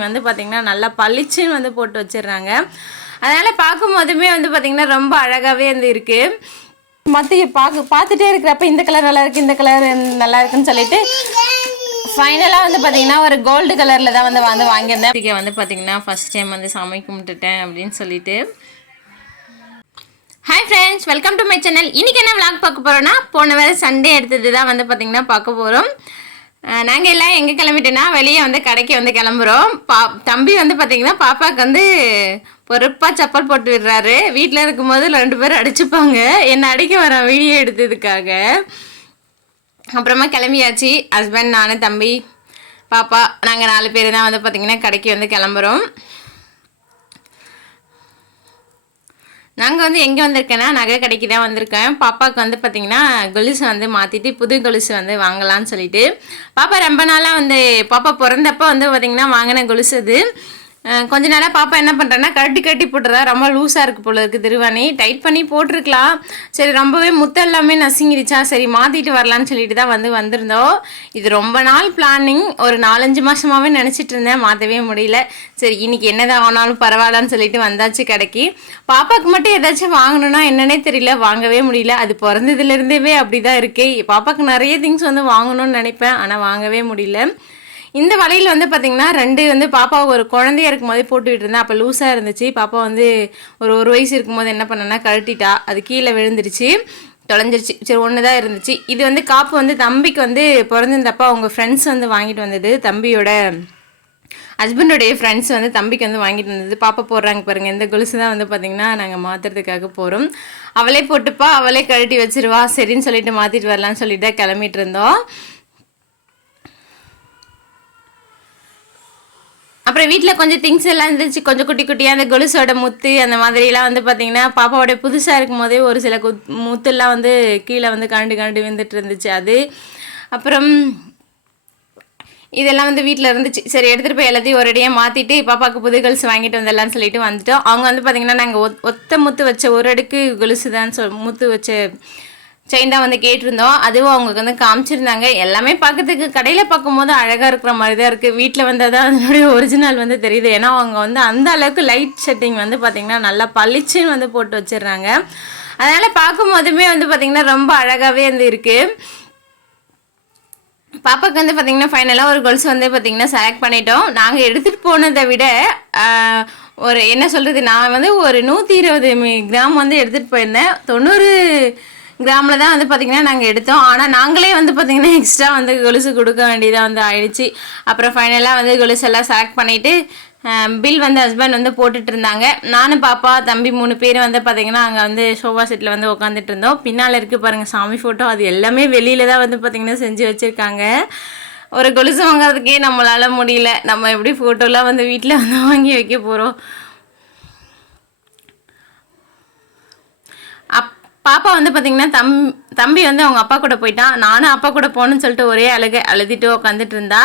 Setting வந்து பார்த்திங்கன்னா நல்லா பளிச்சுன்னு வந்து போட்டு வச்சிடுறாங்க. அதனால் பார்க்கும்போதுமே வந்து பார்த்திங்கன்னா ரொம்ப அழகாகவே வந்து இருக்குது. பார்த்துட்டே இருக்கிறப்ப இந்த கலர் நல்லா இருக்குது, இந்த கலர் நல்லா இருக்குன்னு சொல்லிட்டு ஃபைனலாக வந்து பார்த்திங்கன்னா ஒரு கோல்டு கலரில் தான் வந்து வாங்கியிருந்தேன். இங்கே வந்து பார்த்திங்கன்னா ஃபஸ்ட் டைம் வந்து சாமி கும்பிட்டுட்டேன் அப்படின்னு சொல்லிட்டு. Hi friends, welcome to my channel. இன்றைக்கி என்ன விளாக் பார்க்க போகிறோன்னா, போன வேறு சண்டே எடுத்தது தான் வந்து பார்த்திங்கன்னா பார்க்க போகிறோம். நாங்கள் எல்லாம் எங்கே கிளம்பிட்டோன்னா வெளியே வந்து கடைக்கு வந்து கிளம்புறோம். தம்பி வந்து பார்த்திங்கன்னா பாப்பாவுக்கு வந்து பொறுப்பாக சப்பல் போட்டு விடுறாரு. வீட்டில் இருக்கும்போது 2 பேரும் அடிச்சுப்பாங்க, என்னை அடிக்க வர வீடியோ எடுத்ததுக்காக. அப்புறமா கிளம்பியாச்சு. ஹஸ்பண்ட், நான், தம்பி, பாப்பா, நாங்கள் 4 பேர் தான் வந்து பார்த்திங்கன்னா கடைக்கு வந்து கிளம்புறோம். நாங்கள் வந்து எங்கே வந்திருக்கேன்னா நகை கடைக்கு தான் வந்திருக்கேன். பாப்பாவுக்கு வந்து பார்த்திங்கன்னா கொலுசு வந்து மாற்றிட்டு புது கொலுசு வந்து வாங்கலான்னு சொல்லிட்டு. பாப்பா ரொம்ப நாளாக வந்து பாப்பா பிறந்தப்போ வந்து பார்த்திங்கன்னா வாங்கின கொலுசு அது. கொஞ்ச நாளாக பாப்பா என்ன பண்ணுறேன்னா கட்டி போட்டுறா. ரொம்ப லூஸாக இருக்குது போல இருக்குது திருவாணி. டைட் பண்ணி போட்டிருக்கலாம். சரி, ரொம்பவே முத்தம் எல்லாமே நசுங்கிருச்சா, சரி மாற்றிட்டு வரலான்னு சொல்லிட்டு தான் வந்திருந்தோம். இது ரொம்ப நாள் பிளானிங். ஒரு 4-5 மாதமாகவே நினச்சிட்டு இருந்தேன், மாற்றவே முடியல. சரி, இன்றைக்கி என்னதான் ஆனாலும் பரவாயில்லன்னு சொல்லிட்டு வந்தாச்சு கடைக்கு. பாப்பாவுக்கு மட்டும் ஏதாச்சும் வாங்கணுன்னா என்னன்னே தெரியல, வாங்கவே முடியல. அது பிறந்ததுலேருந்தே அப்படி தான் இருக்குது. பாப்பாவுக்கு நிறைய திங்ஸ் வந்து வாங்கணும்னு நினைப்பேன், ஆனால் வாங்கவே முடியல. இந்த வலையில் வந்து பார்த்திங்கன்னா 2 வந்து பாப்பாவுக்கு ஒரு குழந்தையா இருக்கும் போதே போட்டு விட்டுருந்தேன். அப்போ லூஸாக இருந்துச்சு. பாப்பா வந்து ஒரு வயசு இருக்கும்போது என்ன பண்ணேன்னா கழட்டிட்டா. அது கீழே விழுந்துருச்சு, தொலைஞ்சிருச்சு. சரி, ஒன்று தான் இருந்துச்சு. இது வந்து காப்பு வந்து தம்பிக்கு வந்து பிறந்திருந்தப்போ அவங்க ஃப்ரெண்ட்ஸ் வந்து வாங்கிட்டு வந்தது. தம்பியோட ஹஸ்பண்டோடைய ஃப்ரெண்ட்ஸ் வந்து தம்பிக்கு வந்து வாங்கிட்டு வந்தது. பாப்பா போடுறாங்க பாருங்கள், இந்த கொலுசு தான் வந்து பார்த்திங்கன்னா நாங்கள் மாற்றுறதுக்காக போகிறோம். அவளே போட்டுப்பா, அவளே கழட்டி வச்சிருவா, சரின்னு சொல்லிட்டு மாற்றிட்டு வரலான்னு சொல்லிட்டு தான் கிளம்பிட்டு இருந்தோம். அப்புறம் வீட்டில் கொஞ்சம் திங்ஸ் எல்லாம் இருந்துச்சு, கொஞ்சம் குட்டி குட்டியாக அந்த கொலுசோட முத்து அந்த மாதிரிலாம் வந்து பார்த்திங்கன்னா பாப்பாவோட புதுசாக இருக்கும் போதே ஒரு சில முத்துலாம் வந்து கீழே வந்து கண்டு வந்துட்டு இருந்துச்சு அது. அப்புறம் இதெல்லாம் வந்து வீட்டில் இருந்துச்சு. சரி, எடுத்துகிட்டு போய் எல்லாத்தையும் ஒரேடியாக மாற்றிட்டு பாப்பாவுக்கு புது கொலுசு வாங்கிட்டு வந்துடலான்னு சொல்லிட்டு வந்துட்டோம். அவங்க வந்து பார்த்திங்கன்னா நாங்கள் ஒத்த முத்து வச்ச ஒரு அடுக்கு கொலுசு தான் முத்து வச்ச செயின் தான் வந்து கேட்டிருந்தோம். அதுவும் அவங்களுக்கு வந்து காமிச்சிருந்தாங்க. எல்லாமே பார்க்கறதுக்கு கடையில் பார்க்கும்போது அழகாக இருக்கிற மாதிரி தான் இருக்குது. வீட்டில் வந்தால் தான் அதனுடைய ஒரிஜினல் வந்து தெரியுது. ஏன்னா அவங்க வந்து அந்த அளவுக்கு லைட் செட்டிங் வந்து பார்த்திங்கன்னா நல்லா பளிச்சுன்னு வந்து போட்டு வச்சிடுறாங்க. அதனால் பார்க்கும்போதுமே வந்து பார்த்திங்கன்னா ரொம்ப அழகாகவே வந்து இருக்குது. பாப்பாவுக்கு வந்து பார்த்திங்கன்னா ஃபைனலாக ஒரு கொலுசு வந்து பார்த்திங்கன்னா செலக்ட் பண்ணிட்டோம். நாங்கள் எடுத்துகிட்டு போனதை விட ஒரு என்ன சொல்கிறது, நான் வந்து ஒரு 120 கிராம் வந்து எடுத்துகிட்டு போயிருந்தேன். 90 கிராமில் தான் வந்து பார்த்திங்கன்னா நாங்கள் எடுத்தோம். ஆனால் நாங்களே வந்து பார்த்திங்கன்னா எக்ஸ்ட்ரா வந்து கொலுசு கொடுக்க வேண்டியதாக வந்து ஆயிடுச்சு. அப்புறம் ஃபைனலாக வந்து கொலுசு எல்லாம் செலக்ட் பண்ணிவிட்டு பில் வந்து ஹஸ்பண்ட் வந்து போட்டுட்டு இருந்தாங்க. நானும் பாப்பா தம்பி 3 பேர் வந்து பார்த்திங்கன்னா அங்கே வந்து சோஃபா செட்டில் வந்து உட்காந்துட்டு இருந்தோம். பின்னால் இருக்குது பாருங்கள் சாமி ஃபோட்டோ, அது எல்லாமே வெளியில் தான் வந்து பார்த்திங்கன்னா செஞ்சு வச்சுருக்காங்க. ஒரு கொலுசு வாங்குறதுக்கே நம்மளால் முடியல, நம்ம எப்படி ஃபோட்டோலாம் வந்து வீட்டில் வந்து வாங்கி வைக்க போகிறோம். பாப்பா வந்து பார்த்திங்கன்னா தம்பி வந்து அவங்க அப்பா கூட போயிட்டான். நானும் அப்பா கூட போகணுன்னு சொல்லிட்டு ஒரே அழுதிட்டு உட்காந்துட்டு இருந்தா.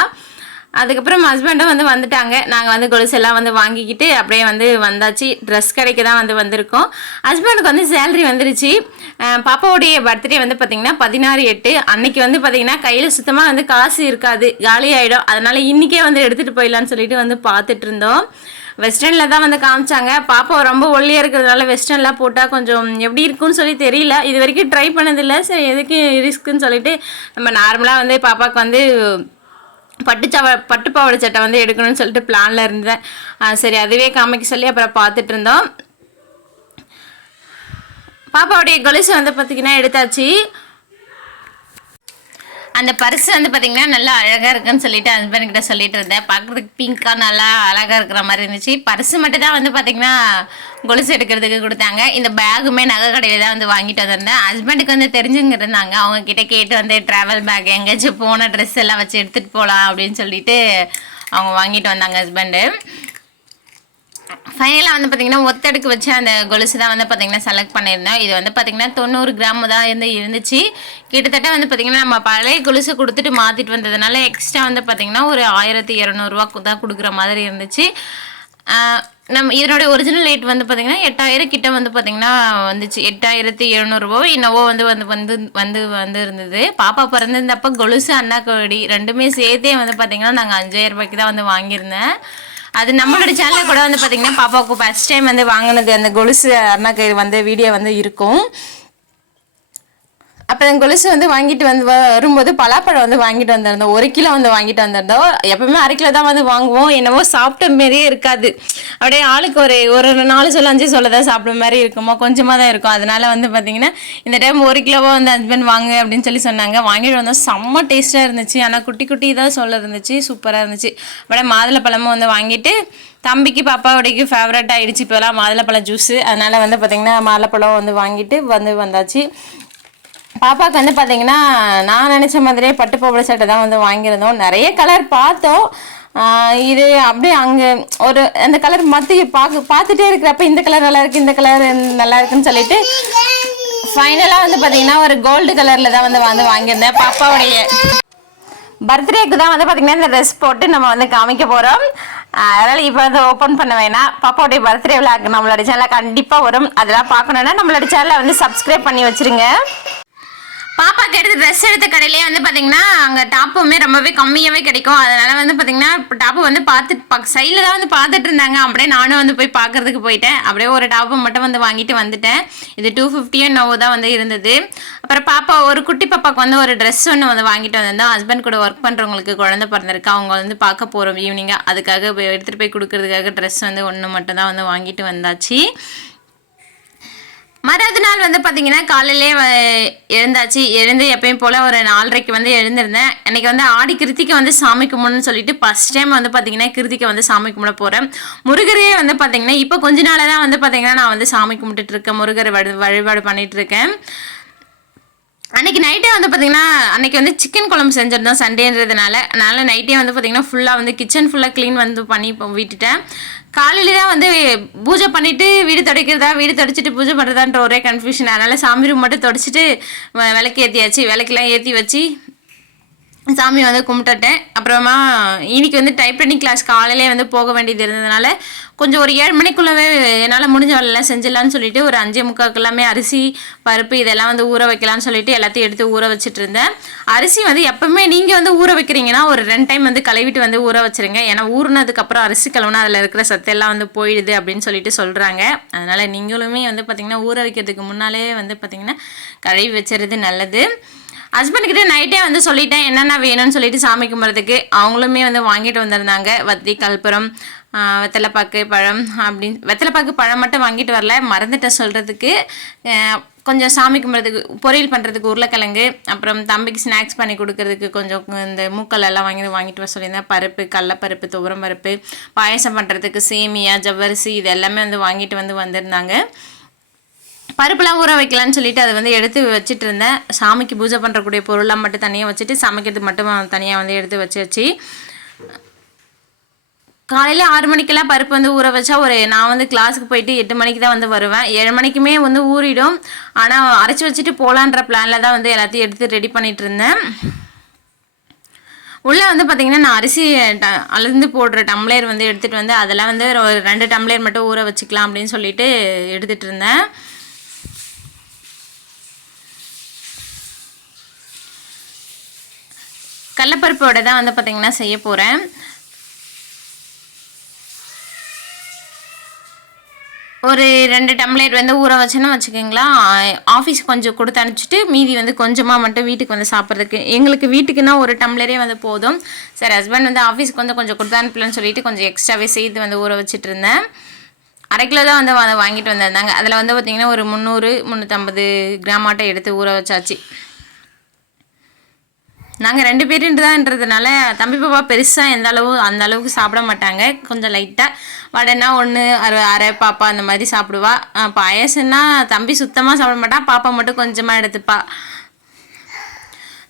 அதுக்கப்புறம் ஹஸ்பண்டும் வந்து வந்துட்டாங்க. நாங்கள் வந்து கொலுசு எல்லாம் வந்து வாங்கிக்கிட்டு அப்படியே வந்து வந்தாச்சு. ட்ரெஸ் கடைக்கு தான் வந்து வந்திருக்கோம். ஹஸ்பண்டுக்கு வந்து சேலரி வந்துருச்சு. பாப்பாவுடைய பர்த்டே வந்து பார்த்திங்கன்னா 16/8. அன்னைக்கு வந்து பார்த்திங்கன்னா கையில் சுத்தமாக வந்து காசு இருக்காது, காலி ஆகிடும். அதனால் இன்றைக்கே வந்து எடுத்துகிட்டு போயிடலான்னு சொல்லிட்டு வந்து பார்த்துட்டு இருந்தோம். வெஸ்டர்னில் தான் வந்து காமிச்சாங்க. பாப்பா ரொம்ப ஒல்லியாக இருக்கிறதுனால வெஸ்டர்ன்லாம் போட்டால் கொஞ்சம் எப்படி இருக்குன்னு சொல்லி தெரியல, இது வரைக்கும் ட்ரை பண்ணதில்லை. சரி, எதுக்கு ரிஸ்க்குன்னு சொல்லிட்டு நம்ம நார்மலாக வந்து பாப்பாவுக்கு வந்து பட்டுப்பாவாடை சட்டை வந்து எடுக்கணும்னு சொல்லிட்டு பிளானில் இருந்தேன். சரி, அதுவே காமிக்க சொல்லி அப்புறம் பார்த்துட்டு இருந்தோம். பாப்பாவுடைய கொலுசு வந்து பார்த்திங்கன்னா எடுத்தாச்சு. அந்த பர்ஸ் வந்து பார்த்திங்கன்னா நல்லா அழகாக இருக்குன்னு சொல்லிட்டு ஹஸ்பண்ட்கிட்ட சொல்லிட்டு இருந்தேன். பார்க்குறதுக்கு பிங்காக நல்லா அழகாக இருக்கிற மாதிரி இருந்துச்சு. பர்ஸு மட்டும் தான் வந்து பார்த்திங்கன்னா கொலுசு எடுக்கிறதுக்கு கொடுத்தாங்க. இந்த பேகுமே நகை கடையில் தான் வந்து வாங்கிட்டு வந்திருந்தேன். ஹஸ்பண்டுக்கு வந்து தெரிஞ்சுங்க இருந்தாங்க, அவங்கக்கிட்ட கேட்டு வந்து ட்ராவல் பேக் எங்கேயாச்சும் போன ட்ரெஸ் எல்லாம் வச்சு எடுத்துகிட்டு போகலாம் அப்படின்னு சொல்லிட்டு அவங்க வாங்கிட்டு வந்தாங்க ஹஸ்பண்டு. ஃபைனலாக வந்து பார்த்திங்கன்னா ஒத்தடுக்கு வச்சு அந்த கொலுசு தான் வந்து பார்த்திங்கன்னா செலக்ட் பண்ணியிருந்தோம். இது வந்து பார்த்திங்கன்னா 90 கிராம் தான் இருந்துச்சு. கிட்டத்தட்ட வந்து பார்த்திங்கன்னா நம்ம பழைய கொலுசு கொடுத்துட்டு மாற்றிட்டு வந்ததுனால எக்ஸ்ட்ரா வந்து பார்த்திங்கன்னா ஒரு 1200 ரூபா தான் கொடுக்குற மாதிரி இருந்துச்சு. நம்ம இதனோட ஒரிஜினல் ரேட் வந்து பார்த்திங்கன்னா 8000 கிட்ட வந்து பார்த்திங்கன்னா வந்துச்சு. 8700 ரூபாவோ என்னவோ வந்து இருந்தது. பாப்பா பிறந்திருந்தப்போ கொலுசு அண்ணா கோடி ரெண்டுமே சேர்த்தே வந்து பார்த்திங்கன்னா நாங்கள் 5000 ரூபாய்க்கு தான் வந்து வாங்கியிருந்தேன். அது நம்மளோட சேனலில் கூட வந்து பார்த்திங்கன்னா பாப்பாவுக்கு ஃபஸ்ட் டைம் வந்து வாங்கினது அந்த கொலுசு அருணாக்கு வந்து வீடியோ வந்து இருக்கும். அப்போ கொலுசு வந்து வாங்கிட்டு வந்து வரும்போது பலாப்பழம் வந்து வாங்கிட்டு வந்திருந்தோம். 1 கிலோ வந்து வாங்கிட்டு வந்திருந்தோம். எப்பவுமே 1/2 கிலோ தான் வந்து வாங்குவோம். என்னவோ சாப்பிட்ட மாரியே இருக்காது. அப்படியே ஆளுக்கு ஒரு 4 சொல்ல 5 சொல்ல தான் சாப்பிட்ற மாதிரி இருக்குமா, கொஞ்சமாக தான் இருக்கும். அதனால வந்து பார்த்தீங்கன்னா இந்த டைம் 1 கிலோவா வந்து ஹஸ்பண்ட் வாங்க அப்படின்னு சொல்லி சொன்னாங்க. வாங்கிட்டு வந்தோம். செம்ம டேஸ்ட்டாக இருந்துச்சு. ஆனால் குட்டி குட்டி தான் சொல்ல இருந்துச்சு. சூப்பராக இருந்துச்சு. அப்படியே மாதுளப்பழமும் வந்து வாங்கிட்டு தம்பிக்கு பாப்பாவோடைக்கு ஃபேவரட் ஆகிடுச்சு இப்போலாம் மாதுளப்பழம் ஜூஸு. அதனால் வந்து பார்த்திங்கன்னா மாதுளப்பழம் வந்து வாங்கிட்டு வந்தாச்சு. பாப்பாவுக்கு வந்து பார்த்தீங்கன்னா நான் நினச்ச மாதிரியே பட்டு பொம்பளை சட்டை தான் வந்து வாங்கியிருந்தோம். நிறைய கலர் பார்த்தோம். இது அப்படியே அங்கே ஒரு அந்த கலர் பார்த்துட்டே இருக்கிறப்ப இந்த கலர் நல்லா இருக்குது, இந்த கலர் நல்லா இருக்குன்னு சொல்லிட்டு ஃபைனலாக வந்து பார்த்தீங்கன்னா ஒரு கோல்டு கலரில் தான் வந்து வாங்கியிருந்தேன். பாப்பாவுடைய பர்த்டேக்கு தான் வந்து பார்த்திங்கன்னா இந்த ட்ரெஸ் போட்டு நம்ம வந்து காமிக்க போகிறோம். அதனால் இப்போ வந்து ஓப்பன் பண்ண வேணாம். பாப்பாவுடைய பர்த்டே விழாக்கு நம்மளோட சேனலில் கண்டிப்பாக வரும். அதெல்லாம் பார்க்கணுன்னா நம்மளோட சேனலை வந்து சப்ஸ்கிரைப் பண்ணி வச்சுருங்க. பாப்பாக்கு எடுத்து ட்ரெஸ் எடுத்த கடையிலே வந்து பார்த்தீங்கன்னா அங்கே டாப்புமே ரொம்பவே கம்மியாகவே கிடைக்கும். அதனால் வந்து பார்த்தீங்கன்னா இப்போ டாப்பு வந்து சைடில் தான் வந்து பார்த்துட்டு இருந்தாங்க. அப்படியே நானும் வந்து போய் பார்க்குறதுக்கு போயிட்டேன். அப்படியே ஒரு டாப்பு மட்டும் வந்து வாங்கிட்டு வந்துட்டேன். இது 250 என்னவோ தான் வந்து இருந்தது. அப்புறம் பாப்பா ஒரு குட்டி பாப்பாவுக்கு வந்து ஒரு ட்ரெஸ் ஒன்று வந்து வாங்கிட்டு வந்திருந்தோம். ஹஸ்பண்ட் கூட ஒர்க் பண்ணுறவங்களுக்கு குழந்தை பிறந்திருக்கு. அவங்க வந்து பார்க்க போகிறோம் ஈவினிங்காக. அதுக்காக எடுத்துகிட்டு போய் கொடுக்கறதுக்காக ட்ரெஸ் வந்து ஒன்று மட்டும் தான் வந்து வாங்கிட்டு வந்தாச்சு. மறுநாள் நாள் வந்து பார்த்தீங்கன்னா காலையிலே எழுந்தாச்சு. எழுந்து எப்பயும் போல் ஒரு 4:30க்கு வந்து எழுந்திருந்தேன். அன்றைக்கி வந்து ஆடி கிருத்திகை வந்து சாமி கும்பிடணும்னு சொல்லிட்டு ஃபஸ்ட் டைம் வந்து பார்த்தீங்கன்னா கிருத்திகை வந்து சாமி கும்பிட போகிறேன். முருகரே வந்து பார்த்தீங்கன்னா இப்போ கொஞ்ச நாளாக தான் வந்து பார்த்தீங்கன்னா நான் வந்து சாமி கும்பிட்டுட்டு இருக்கேன். முருகரை வழிபாடு பண்ணிகிட்டு இருக்கேன். அன்றைக்கி நைட்டே வந்து பார்த்திங்கன்னா அன்றைக்கி வந்து சிக்கன் குழம்பு செஞ்சுருந்தோம் சண்டேன்றதுனால. அதனால் நைட்டே வந்து பார்த்திங்கன்னா ஃபுல்லாக வந்து கிச்சன் ஃபுல்லாக க்ளீன் வந்து பண்ணி விட்டுட்டேன். காலையில் தான் வந்து பூஜை பண்ணிவிட்டு வீடு துடைச்சிட்டு பூஜை பண்ணுறதான்ற ஒரே கன்ஃபியூஷன். அதனால் சாமி ரூம் மட்டும் துடைச்சிட்டு விளக்கு ஏற்றியாச்சு. விளக்கெல்லாம் ஏற்றி வச்சு சாமி வந்து கும்பிட்டுட்டேன். அப்புறமா இன்னைக்கு வந்து டைப்ரைட்டிங் கிளாஸ் காலையிலே வந்து போக வேண்டியது இருந்ததுனால கொஞ்சம் ஒரு 7 மணிக்குள்ளவே என்னால் முடிஞ்ச வேலையெல்லாம் செஞ்சிடலான்னு சொல்லிட்டு ஒரு 5:45 எல்லாமே அரிசி பருப்பு இதெல்லாம் வந்து ஊற வைக்கலான்னு சொல்லிட்டு எல்லாத்தையும் எடுத்து ஊற வச்சுட்டு இருந்தேன். அரிசி வந்து எப்பவுமே நீங்கள் வந்து ஊற வைக்கிறீங்கன்னா ஒரு 2 டைம் வந்து கழுவிட்டு வந்து ஊற வச்சுருங்க. ஏன்னா ஊறினதுக்கப்புறம் அரிசி கழுவுனா அதில் இருக்கிற சத்தெல்லாம் வந்து போயிடுது அப்படின்னு சொல்லிட்டு சொல்கிறாங்க. அதனால் நீங்களுமே வந்து பார்த்திங்கன்னா ஊற வைக்கிறதுக்கு முன்னாலே வந்து பார்த்திங்கன்னா கழுவி வச்சுறது நல்லது. ஹஸ்பண்ட்கிட்ட நைட்டே வந்து சொல்லிட்டேன் என்னென்ன வேணும்னு சொல்லிட்டு சாமி கும்பிட்றதுக்கு. அவங்களுமே வந்து வாங்கிட்டு வந்திருந்தாங்க. வத்தி கற்பூரம் வெத்தலைப்பாக்கு பழம் அப்படின்னு. வெத்தலைப்பாக்கு பழம் மட்டும் வாங்கிட்டு வரல, மறந்துட்டேன் சொல்கிறதுக்கு. கொஞ்சம் சாமி கும்பிட்றதுக்கு பொரியல் பண்ணுறதுக்கு உருளைக்கிழங்கு, அப்புறம் தம்பிக்கு ஸ்நாக்ஸ் பண்ணி கொடுக்கறதுக்கு கொஞ்சம் இந்த மூக்கலெல்லாம் வாங்கிட்டு வர சொல்லியிருந்தேன். பருப்பு, கடலப்பருப்பு, துவரம் பருப்பு, பாயசம் பண்ணுறதுக்கு சேமியா, ஜவ்வரிசி இது எல்லாமே வந்து வாங்கிட்டு வந்திருந்தாங்க. பருப்புலாம் ஊற வைக்கலான்னு சொல்லிட்டு அதை வந்து எடுத்து வச்சுட்டு இருந்தேன். சாமிக்கு பூஜை பண்ணுறக்கூடிய பொருளாக மட்டும் தனியாக வச்சுட்டு சமைக்கிறதுக்கு மட்டும் தனியாக வந்து எடுத்து வச்சு காலையில் 6 மணிக்கெல்லாம் பருப்பு வந்து ஊற வச்சா நான் வந்து கிளாஸுக்கு போயிட்டு 8 மணிக்கு தான் வந்து வருவேன். 7 மணிக்குமே வந்து ஊறிடும். ஆனால் அரைச்சி வச்சுட்டு போகலான்ற பிளானில் தான் வந்து எல்லாத்தையும் எடுத்து ரெடி பண்ணிகிட்டு இருந்தேன். உள்ளே வந்து பார்த்திங்கன்னா நான் அரிசி அளந்து போடுற டம்ளர் வந்து எடுத்துகிட்டு வந்து அதெல்லாம் வந்து ஒரு 2 டம்ளர் மட்டும் ஊற வச்சுக்கலாம் அப்படின்னு சொல்லிட்டு எடுத்துகிட்டு இருந்தேன். கடலப்பருப்போட தான் வந்து பார்த்திங்கன்னா செய்ய போகிறேன். ஒரு 2 டம்ளர் வந்து ஊற வச்சேன்னு வச்சுக்கோங்களா. ஆஃபீஸ் கொஞ்சம் கொடுத்து அனுப்பிச்சிட்டு மீதி வந்து கொஞ்சமாக மட்டும் வீட்டுக்கு வந்து சாப்பிட்றதுக்கு. எங்களுக்கு வீட்டுக்குன்னா ஒரு டம்ளரே வந்து போதும். சரி, ஹஸ்பண்ட் வந்து ஆஃபீஸ்க்கு வந்து கொஞ்சம் கொடுத்து அனுப்பலன்னு சொல்லிட்டு கொஞ்சம் எக்ஸ்ட்ராவே சேர்த்து வந்து ஊற வச்சுட்டு இருந்தேன். 1/2 கிலோ தான் வந்து வாங்கிட்டு வந்திருந்தாங்க. அதில் வந்து பார்த்திங்கன்னா ஒரு 300-350 கிராமாட்டம் எடுத்து ஊற வச்சாச்சு. நாங்கள் 2 பேருன்றதுனால தம்பி பாப்பா பெருசாக அந்த அளவுக்கு சாப்பிட மாட்டாங்க. கொஞ்சம் லைட்டாக வடைனா 1 அரை பாப்பா அந்த மாதிரி சாப்பிடுவா. பாயசம்னா தம்பி சுத்தமாக சாப்பிட மாட்டா, பாப்பா மட்டும் கொஞ்சமாக எடுத்துப்பா.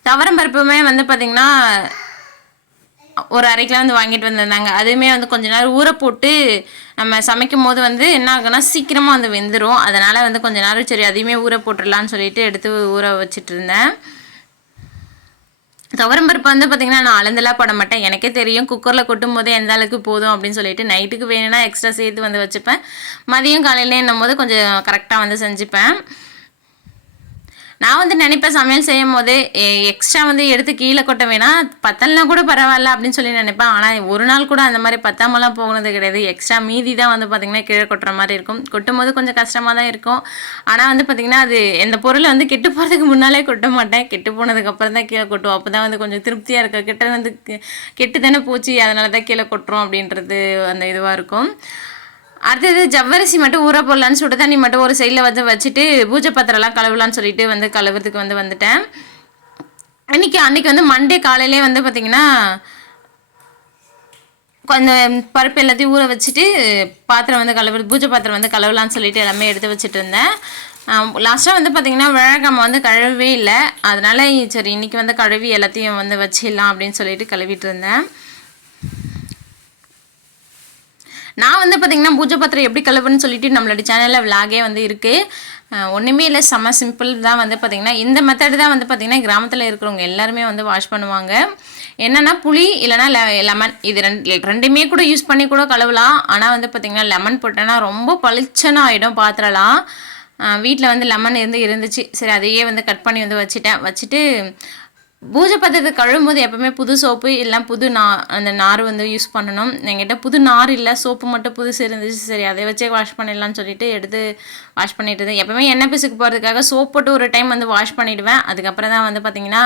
துவரம் பருப்புமே வந்து பார்த்திங்கன்னா ஒரு 1/2 கிலோ வந்து வாங்கிட்டு வந்திருந்தாங்க. அதுவுமே வந்து கொஞ்ச நேரம் ஊற போட்டு நம்ம சமைக்கும் போது வந்து என்ன ஆகுனா சீக்கிரமாக வந்து வெந்துடும். அதனால் வந்து கொஞ்ச நேரம் சரி அதையுமே ஊற போட்டுடலான்னு சொல்லிட்டு எடுத்து ஊற வச்சுட்டு இருந்தேன். துவரம் பருப்பு வந்து பார்த்திங்கன்னா நான் அளந்தெல்லாம் போட மாட்டேன். எனக்கே தெரியும் குக்கரில் கொட்டும் போது எந்த அளவுக்கு போதும் அப்படின்னு சொல்லிட்டு நைட்டுக்கு வேணும்னா எக்ஸ்ட்ரா சேர்த்து வந்து வச்சுப்பேன். மதியம் காலையிலே என்னும் போது கொஞ்சம் கரெக்டாக வந்து செஞ்சுப்பேன். நான் வந்து நினைப்பேன் சமையல் செய்யும் போது எக்ஸ்ட்ரா வந்து எடுத்து கீழே கொட்ட வேணாம், பத்தலைனா கூட பரவாயில்ல அப்படின்னு சொல்லி நினைப்பேன். ஆனால் ஒரு நாள் கூட அந்த மாதிரி பத்தாமலாம் போனது கிடையாது. எக்ஸ்ட்ரா மீதி தான் வந்து பார்த்திங்கன்னா கீழே கொட்டுற மாதிரி இருக்கும். கொட்டும் போது கொஞ்சம் கஷ்டமாக தான் இருக்கும். ஆனால் வந்து பார்த்திங்கன்னா அது எந்த பொருளை வந்து கெட்டு போகிறதுக்கு முன்னாலே கொட்ட மாட்டேன், கெட்டு போனதுக்கப்புறம் தான் கீழே கொட்டுவோம். அப்போ தான் வந்து கொஞ்சம் திருப்தியாக இருக்கும். கெட்டு தானே போச்சு, அதனால தான் கீழே கொட்டுறோம் அப்படின்றது அந்த இதுவாக இருக்கும். அடுத்தது ஜவ்வரிசி மட்டும் ஊற போடலான்னு சுடு தண்ணி மட்டும் ஒரு சைடில் வந்து வச்சுட்டு பூஜை பத்திரம்லாம் கழுவலான்னு சொல்லிட்டு வந்து கழுவுறதுக்கு வந்துட்டேன். அன்றைக்கி வந்து மண்டே காலையிலே வந்து பார்த்திங்கன்னா கொஞ்சம் பருப்பு எல்லாத்தையும் ஊற வச்சுட்டு பாத்திரம் வந்து பூஜை பாத்திரம் வந்து கழுவலான்னு சொல்லிட்டு எல்லாமே எடுத்து வச்சுட்டு இருந்தேன். லாஸ்ட்டாக வந்து பார்த்திங்கன்னா விழாக்கிழமை வந்து கழுவவே இல்லை. அதனால் சரி இன்றைக்கி வந்து கழுவி எல்லாத்தையும் வந்து வச்சிடலாம் அப்படின்னு சொல்லிட்டு கழுவிட்டு இருந்தேன். நான் வந்து பார்த்திங்கன்னா பூஜை பாத்திரம் எப்படி கழுவுன்னு சொல்லிட்டு நம்மளோட சேனலில் விலாகே வந்து இருக்குது. ஒன்றுமே இல்லை, செம்ம சிம்பிள் தான். வந்து பார்த்திங்கன்னா இந்த மெத்தடு தான் வந்து பார்த்திங்கன்னா கிராமத்தில் இருக்கிறவங்க எல்லாருமே வந்து வாஷ் பண்ணுவாங்க. என்னென்னா புளி இல்லைனா லெமன், இது ரெண்டுமே கூட யூஸ் பண்ணி கூட கழுவலாம். ஆனால் வந்து பார்த்திங்கன்னா லெமன் போட்டோன்னா ரொம்ப பளிச்சனா ஆகிடும் பாத்திரலாம். வீட்டில் வந்து லெமன் இருந்துச்சு. சரி அதையே வந்து கட் பண்ணி வந்து வச்சுட்டு பூஜை பாத்திரத்தை கழுவும் போது எப்போவுமே புது சோப்பு இல்லை புது அந்த நார் வந்து யூஸ் பண்ணணும். என்கிட்ட புது நார் இல்லை, சோப்பு மட்டும் புதுசு இருந்துச்சு. சரி அதை வச்சே வாஷ் பண்ணிடலான்னு சொல்லிட்டு எடுத்து வாஷ் பண்ணிட்டு இருந்தேன். எப்போவுமே எண்ணெய் பிசுக்கு போகிறதுக்காக சோப் போட்டு ஒரு டைம் வந்து வாஷ் பண்ணிவிடுவேன். அதுக்கப்புறம் தான் வந்து பார்த்திங்கன்னா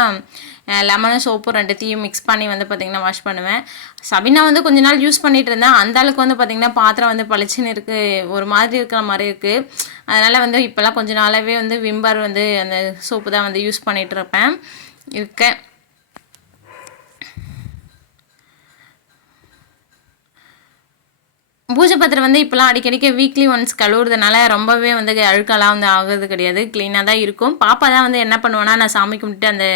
லெமனும் சோப்பு ரெண்டுத்தையும் மிக்ஸ் பண்ணி வந்து பார்த்திங்கன்னா வாஷ் பண்ணுவேன். சபினா வந்து கொஞ்ச நாள் யூஸ் பண்ணிகிட்டு இருந்தேன். அந்தளவுக்கு வந்து பார்த்திங்கன்னா பாத்திரம் வந்து பளிச்சுன்னு இருக்குது, ஒரு மாதிரி இருக்கிற மாதிரி இருக்குது. அதனால் வந்து இப்போல்லாம் கொஞ்ச நாளாகவே வந்து விம்பர் வந்து அந்த சோப்பு தான் வந்து யூஸ் பண்ணிகிட்டு இருக்கேன். பூஜை பாத்திரம் வந்து இப்போலாம் அடிக்கடிக்க வீக்லி ஒன்ஸ் கழுவுறதுனால ரொம்பவே வந்து அழுக்கெல்லாம் வந்து ஆகுறது கிடையாது, க்ளீனாக தான் இருக்கும். பாப்பா தான் வந்து என்ன பண்ணுவானா, நான் சாமி கும்பிட்டு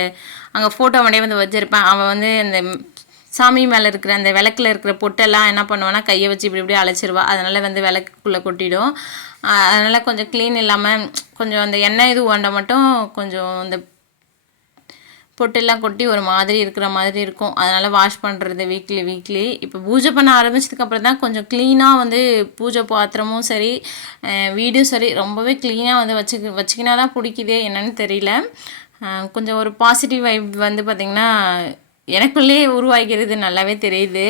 அங்கே ஃபோட்டோ வண்டியே வந்து வச்சுருப்பேன். அவள் வந்து அந்த சாமி மேலே இருக்கிற அந்த விளக்கில் இருக்கிற பொட்டெல்லாம் என்ன பண்ணுவானா கையை வச்சு இப்படி அழைச்சிருவா. அதனால் வந்து விளக்குக்குள்ளே கொட்டிடும். அதனால் கொஞ்சம் க்ளீன் இல்லாமல் கொஞ்சம் அந்த எண்ணெய் இது ஓண்ட மட்டும் கொஞ்சம் அந்த பொட்டெல்லாம் கொட்டி ஒரு மாதிரி இருக்கிற மாதிரி இருக்கும். அதனால் வாஷ் பண்ணுறது வீக்லி. இப்போ பூஜை பண்ண ஆரம்பிச்சதுக்கப்புறம் தான் கொஞ்சம் க்ளீனாக வந்து பூஜை பாத்திரமும் சரி வீடும் சரி ரொம்பவே க்ளீனாக வந்து வச்சுக்கினா தான் பிடிக்குதே என்னன்னு தெரியல. கொஞ்சம் ஒரு பாசிட்டிவ் வைப் வந்து பார்த்திங்கன்னா எனக்குள்ளே உருவாகிறது நல்லாவே தெரியுது.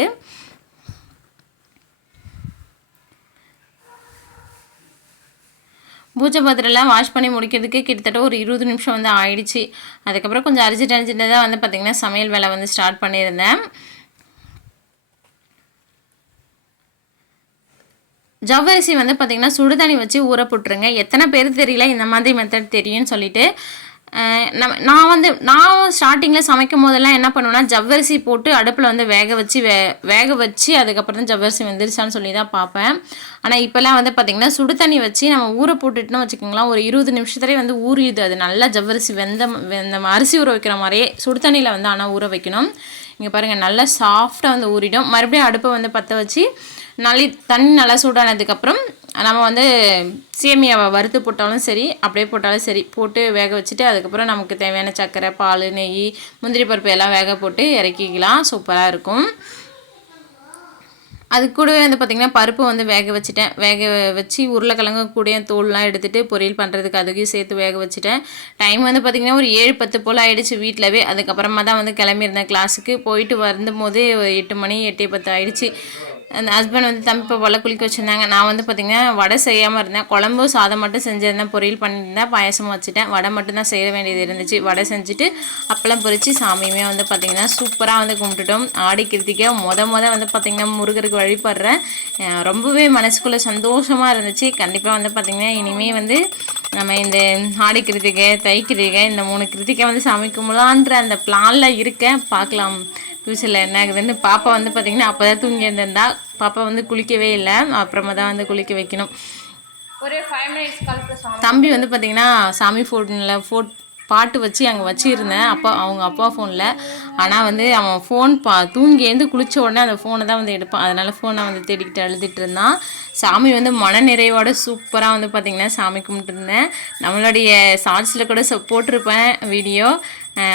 பூஜை பாத்திரம்லாம் வாஷ் பண்ணி முடிக்கிறதுக்கு கிட்டத்தட்ட ஒரு 20 நிமிஷம் வந்து ஆயிடுச்சு. அதுக்கப்புறம் கொஞ்சம் அர்ஜென்ட்டாக தான் வந்து பார்த்திங்கன்னா சமையல் வேலை வந்து ஸ்டார்ட் பண்ணியிருந்தேன். ஜவ்வரிசி வந்து பார்த்திங்கன்னா சுடுதண்ணி வச்சு ஊற போட்டுருங்க. எத்தனை பேர் தெரியல இந்த மாதிரி மெத்தட் தெரியும்னு சொல்லிட்டு. நான் ஸ்டார்டிங்கில் சமைக்கும் போதெல்லாம் என்ன பண்ணுவேன்னா ஜவ்வரிசி போட்டு அடுப்பில் வந்து வேக வச்சு அதுக்கப்புறம் தான் ஜவ்வரிசி வெந்துருச்சான்னு சொல்லி தான் பார்ப்பேன். ஆனால் இப்போல்லாம் வந்து பார்த்திங்கன்னா சுடு தண்ணி வச்சு நம்ம ஊற போட்டுட்டுன்னு வச்சுக்கோங்களேன், ஒரு 20 நிமிஷத்துலேயே வந்து ஊறியுது. அது நல்லா ஜவ்வரிசி வெந்த அரிசி ஊற வைக்கிற மாதிரியே சுடு தண்ணியில் வந்து ஆனால் ஊற வைக்கணும். இங்கே பாருங்கள் நல்லா சாஃப்டாக வந்து ஊறிடும். மறுபடியும் அடுப்பை வந்து பற்ற வச்சு தண்ணி நல்லா சூடானதுக்கப்புறம் நம்ம வந்து சேமியாவை வறுத்து போட்டாலும் சரி அப்படியே போட்டாலும் சரி போட்டு வேக வச்சுட்டு அதுக்கப்புறம் நமக்கு தேவையான சர்க்கரை, பால், நெய், முந்திரி பருப்பு எல்லாம் வேக போட்டு இறக்கிக்கலாம். சூப்பராக இருக்கும். அது கூடவே வந்து பார்த்திங்கன்னா பருப்பு வந்து வேக வச்சு உருளைக்கிழங்கு கூடயே தோல்லாம் எடுத்துகிட்டு பொரியல் பண்ணுறதுக்கு அதுக்கும் சேர்த்து வேக வச்சுட்டேன். டைம் வந்து பார்த்திங்கன்னா ஒரு 7-10 போல் ஆகிடுச்சு வீட்டிலவே. அதுக்கப்புறமா தான் வந்து கிளம்பியிருந்தேன் கிளாஸுக்கு. போயிட்டு வரும்போது 8 மணி 8:10 ஆகிடுச்சு. அந்த ஹஸ்பண்ட் வந்து தம்பி போல் குளிக்க வச்சுருந்தாங்க. நான் வந்து பார்த்திங்கன்னா வடை செய்யாமல் இருந்தேன். குழம்பு சாதம் மட்டும் செஞ்சுருந்தேன், பொரியல் பண்ணியிருந்தேன், பாயசமும் வச்சுட்டேன். வடை மட்டும் தான் செய்ய வேண்டியது இருந்துச்சு. வடை செஞ்சுட்டு அப்பளம் பொரித்து சாமியுமே வந்து பார்த்திங்கன்னா சூப்பராக வந்து கும்பிட்டுட்டோம். ஆடி கிருத்திகை வந்து பார்த்திங்கன்னா முருகருக்கு வழிபடுறேன். ரொம்பவே மனசுக்குள்ளே சந்தோஷமாக இருந்துச்சு. கண்டிப்பாக வந்து பார்த்திங்கன்னா இனிமேல் வந்து நம்ம இந்த ஆடி கிருத்திகை, தை கிருத்திகை இந்த 3 கிருத்திகை வந்து சாமி கும்பலான்ற அந்த பிளானில் இருக்கேன். பார்க்கலாம் ஃப்யூச்சரில் என்ன ஆகுதுன்னு. பாப்பா வந்து பார்த்திங்கன்னா அப்போ தான் தூங்கி இருந்திருந்தா. பாப்பா வந்து குளிக்கவே இல்லை, அப்புறமா தான் வந்து குளிக்க வைக்கணும். ஒரு 5 மினிட்ஸ் தம்பி வந்து பார்த்திங்கன்னா சாமி ஃபோன் பாட்டு வச்சு அங்கே வச்சுருந்தேன் அவங்க அப்பா ஃபோனில். ஆனால் வந்து அவன் ஃபோன் தூங்கி எழுந்து குளித்த உடனே அந்த ஃபோனை தான் வந்து எடுப்பான். அதனால் ஃபோனை வந்து தேடிக்கிட்டு அழுதுட்டு இருந்தான். சாமி வந்து மன நிறைவோடு சூப்பராக வந்து பார்த்திங்கன்னா சாமி கும்பிட்டுருந்தேன். நம்மளுடைய ஷார்ட்ஸில் கூட போட்டிருப்பேன் வீடியோ.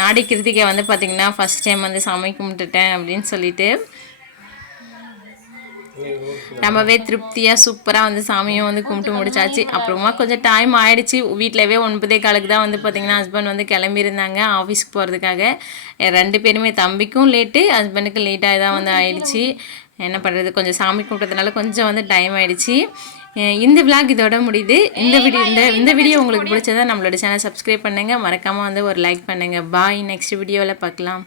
ஆடி கிருத்திகை வந்து பார்த்திங்கன்னா ஃபஸ்ட் டைம் வந்து சாமி கும்பிட்டுட்டேன் அப்படின்னு சொல்லிட்டு. ரொம்பவே திருப்தியாக சூப்பராக வந்து சாமியும் வந்து கும்பிட்டு முடிச்சாச்சு. அப்புறமா கொஞ்சம் டைம் ஆகிடுச்சு. வீட்டிலவே 9:15 தான் வந்து பார்த்திங்கன்னா ஹஸ்பண்ட் வந்து கிளம்பியிருந்தாங்க ஆஃபீஸ்க்கு போகிறதுக்காக. 2 பேருமே, தம்பிக்கும் லேட்டு, ஹஸ்பண்டுக்கு லேட்டாக தான் வந்து ஆயிடுச்சு. என்ன பண்ணுறது, கொஞ்சம் சாமி கும்பிட்றதுனால கொஞ்சம் வந்து டைம் ஆகிடுச்சு. இந்த விளாக் இதோட முடியுது. இந்த வீடியோ உங்களுக்கு பிடிச்சதா நம்மளோட சேனல் சப்ஸ்கிரைப் பண்ணுங்கள், மறக்காமல் வந்து ஒரு லைக் பண்ணுங்கள். பாய், நெக்ஸ்ட் வீடியோவில் பார்க்கலாம்.